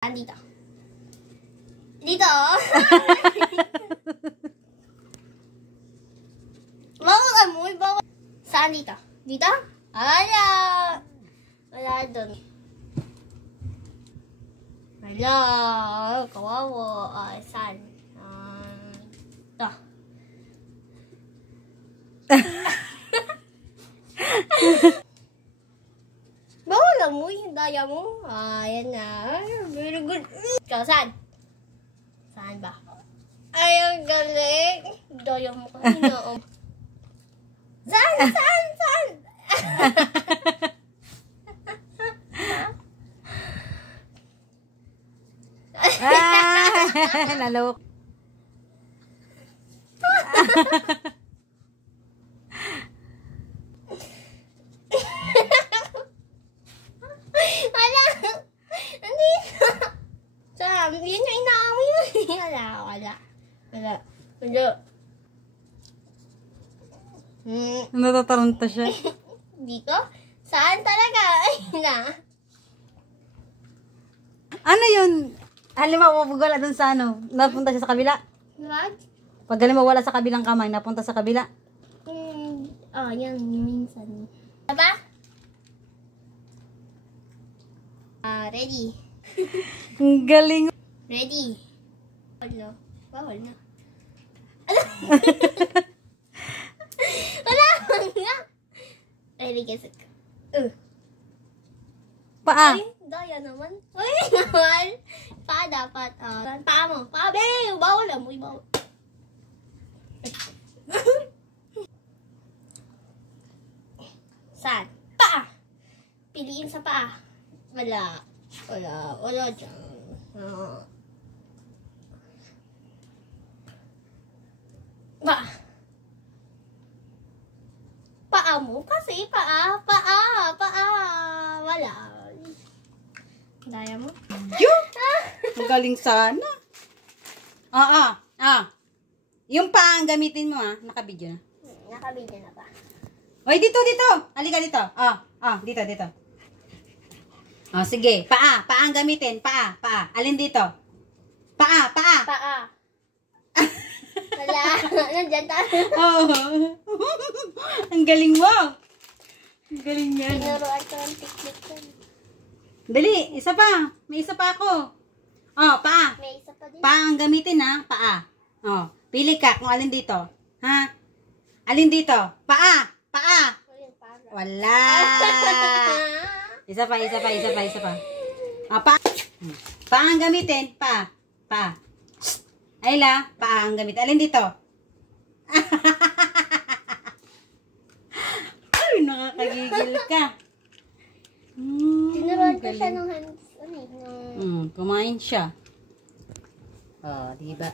Dito. Dito. Bawal amoy, bawal. Saan dito? Dito? Wala. Wala doon. Wala. Kawawa. Saan? Ito. Bawal amoy. Daya mo. Ayan na. Very good. Ikaw, saan? Saan ba? Ay, ang galing. Daya mo kanina. Saan? Saan? Saan? Nalok. Wala. Andito. Saan? Yun yung inaamoy mo. Wala. Wala. Wala. Wala. Natataranta siya. Dito? Saan talaga? Ay na. Ano yun? Halimbawa, pag wala dun sa ano, napunta siya sa kabila. What? Pag halimbawa wala sa kabilang kamay, napunta sa kabila. Yan. Minsan. Diba? Ready. Ang galing. Ready. Bawal na. Bawal na. Wala nga. Ready, guess it. Paa. Ay, daya naman. Ay, naman. Paa dapat. Paa mo. Paa, be. Bawal na. Muy bawal. Saan? Paa. Piliin sa paa. Wala. Wala. Wala dyan. Paa. Paa mo? Kasi paa. Paa. Paa. Wala. Daya mo? Yun! Ang galing sana. Yung paa ang gamitin mo Nakabidyo na. Nakabidyo na ba? Oy, dito. Halika dito. Dito. Sige. Paa ang gamitin. Paa. Alin dito? Paa. Paa. Wala. Nandiyan tayo. Ang galing mo. Ang galing yan. Tinuruan ko ang tiklik ko. Dali, isa pa. May isa pa ako. Paa. May isa pa din. Paa ang gamitin Paa. Pili ka kung alin dito. Ha? Alin dito? Paa. Wala. Isa pa. Paa. Paa ang gamitin. Paa. Ayla, paa ang gamitin. Alin dito? Ay, nakakagigil ka. Tinuruan ko siya ng hands. Kumain siya. Diba?